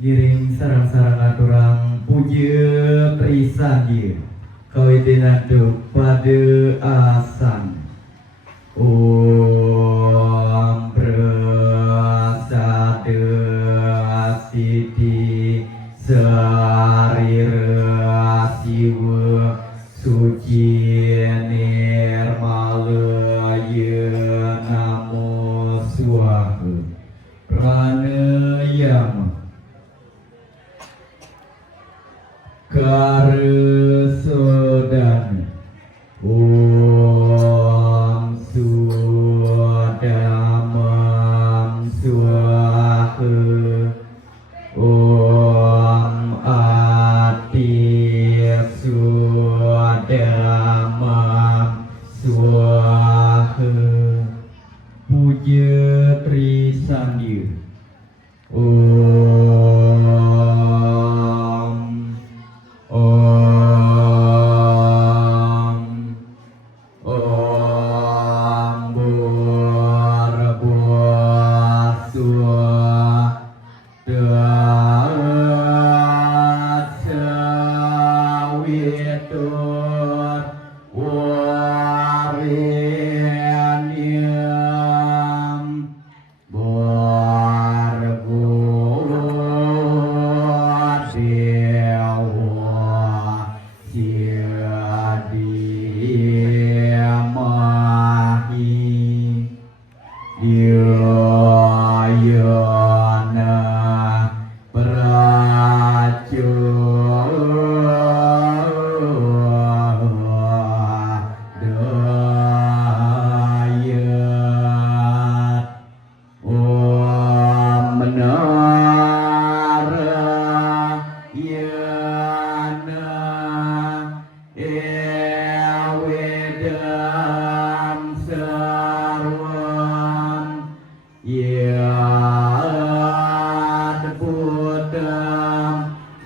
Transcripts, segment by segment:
giring sarang-sarang aturang puja trisan ieu kawitinatu pada asan Om Prasada Siti Sarira Siwa Suci Nirmalaya Namo Swaha Pranayama Karesodana Om Sudamam Swaha Om Atir Sudamam Swaha Puja Trisandya Om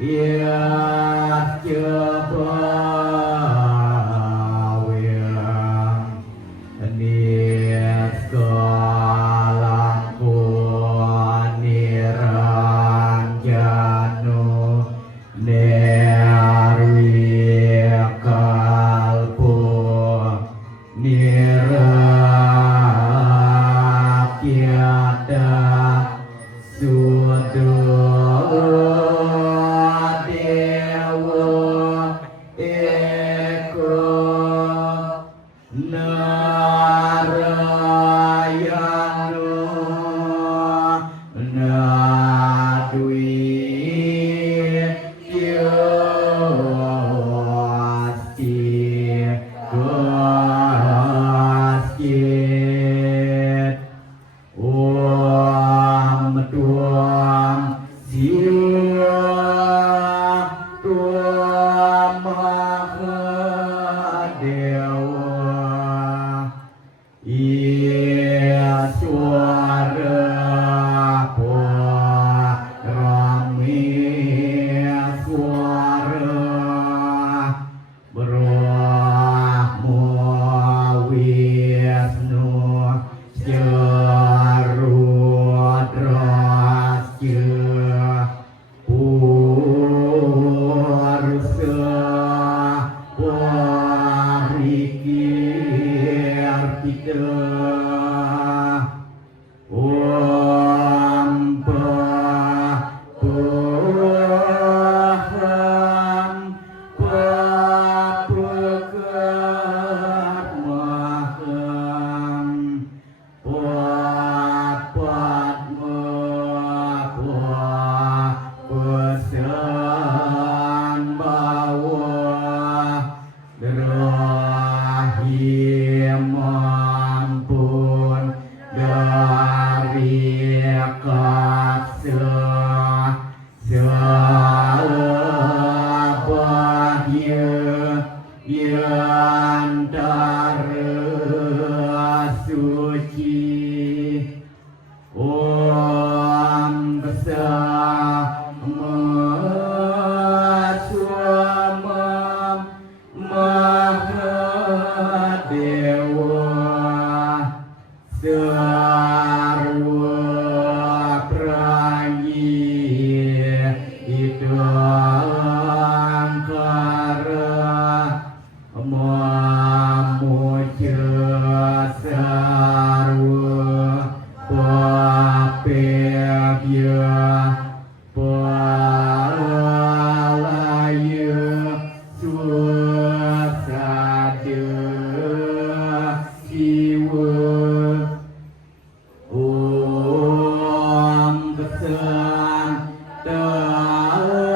yết chưa bao nguyện niết ca lang của niranjano nirvikalpo nirakyata Dewa Eko Narayano Nadwi Yosti Goskit Om Tuam Siwa Tuam Mahadewa Iswara Parameswara Brahma Wisnu Jarudrasya Pursa Parikirtita Om Paham Papakat Maham Pesan bawah Rahim ampun dari kasih Sahabat Yantara suci Om Bersama Mahadewa Sarwa Pranyi Idangkara Mamuja Sarwa Papegya Palaya Suasada Siwa Om Besan Tawa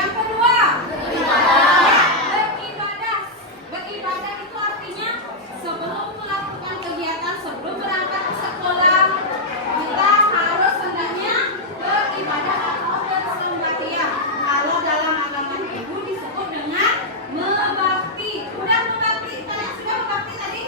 Yang kedua, ya, beribadah. Beribadah itu artinya sebelum melakukan kegiatan, sebelum berangkat ke sekolah, kita harus hendaknya beribadah atau bersembahyang. Kalau dalam agama Hindu disebut dengan membakti. Udah membakti? Kalian sudah membakti tadi?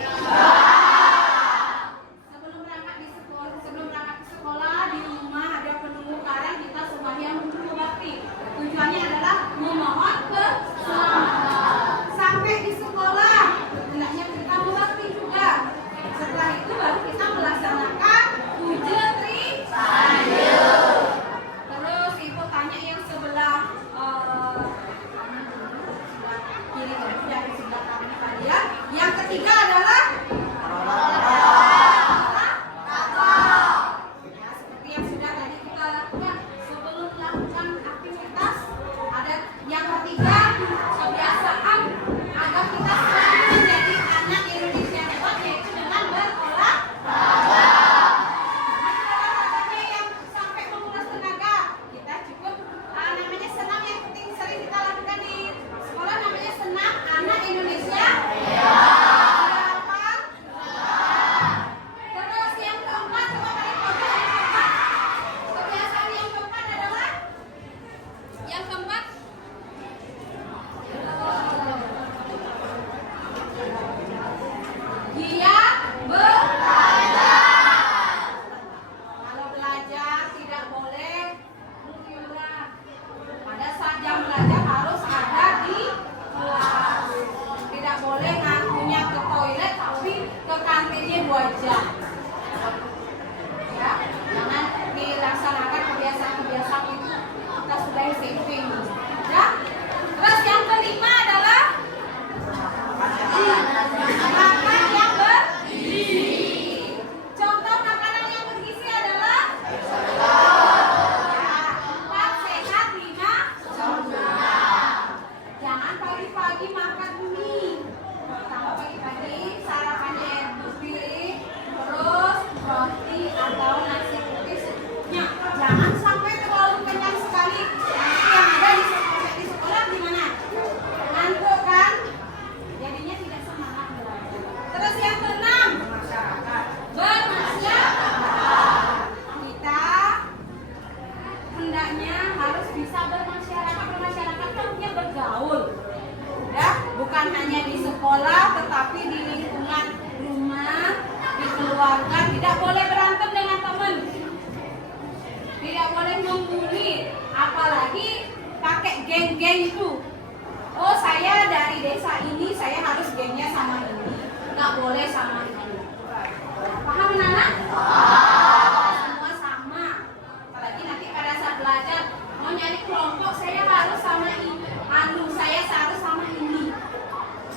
Sebelum berangkat ke sekolah, di rumah ada penunggu karang, kita sembahyang untuk membakti. Tujuannya adalah memohon keselamatan. Sampai di sekolah, hendaknya kita membakti juga. Setelah itu baru kita melaksanakan puja trisanju. Terus ibu tanya yang sebelah kiri dari sebelah kanan kalian. Yang ketiga adalah seperti yang sudah tadi kita lakukan sebelum melakukan aktivitas. Ada yang ketiga, kebiasaan agar kita selalu menjadi anak Indonesia hebat, yaitu dengan berolahraga. Olahraganya yang sampai menguras tenaga, kita cukup namanya senam, yang penting sering kita lakukan di sekolah, namanya senam anak Indonesia. Terus yang keempat, coba balik foto yang keempat. Kebiasaan yang keempat adalah yang keempat. Giat belajar. Kalau belajar tidak boleh menghilang. Pada saat jam belajar harus ada di kelas. Tidak boleh ngakunya ke toilet tapi ke kantinnya 2 jam. Ya, jangan dilaksanakan kebiasaan-kebiasaan itu. Kita sudah saving. Ya. Terus yang kelima adalah makan yang bergizi. Contoh makanan yang bergizi adalah ya, 4 sehat 5 sempurna. Jangan pagi-pagi makan mie. Sama pagi-pagi sarapannya putih, terus roti atau nasi putih secukupnya. Jangan sampai terlalu kenyang sekali. Nanti yang ada di sekolah gimana? Ngantuk kan? Jadinya tidak semangat belajar. Terus yang keenam, bermasyarakat. Kita hendaknya harus bisa bermasyarakat. Bermasyarakat kan artinya bergaul. Ya, bukan hanya di sekolah tetapi di lingkungan rumah, di keluarga. Tidak boleh berantem dengan teman. Tidak boleh membuli, apalagi pakai geng-geng itu. Oh, saya dari desa ini, saya harus gengnya sama ini. Nggak boleh sama ini. Paham, anak? Semua sama. Apalagi nanti pada saat belajar mau nyari kelompok, saya harus sama ini. Saya harus sama ini.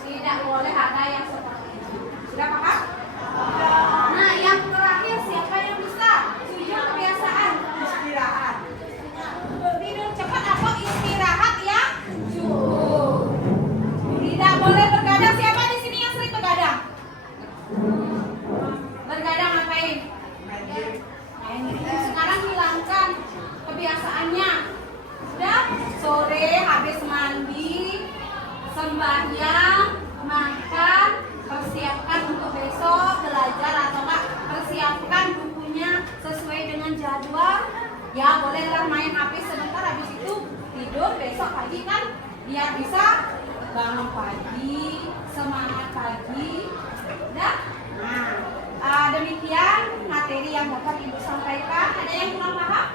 Tidak boleh ada yang seperti itu. Sudah paham? Nah, yang terakhir siapa yang bisa? 7 kebiasaan istirahat. Tidur cepat atau istirahat yang cukup. Tidak boleh bergadang. Siapa di sini yang sering bergadang? Bergadang ngapain? Main game. Sekarang hilangkan kebiasaannya. Sudah sore habis mandi, sembahyang, makan, persiapkan untuk besok belajar atau enggak, persiapkan bukunya sesuai dengan jadwal. Ya, bolehlah main HP sebentar, habis itu tidur, besok pagi kan biar bisa bangun pagi, semangat pagi. Udah? Nah, demikian materi yang dapat Ibu sampaikan. Ada yang kurang paham?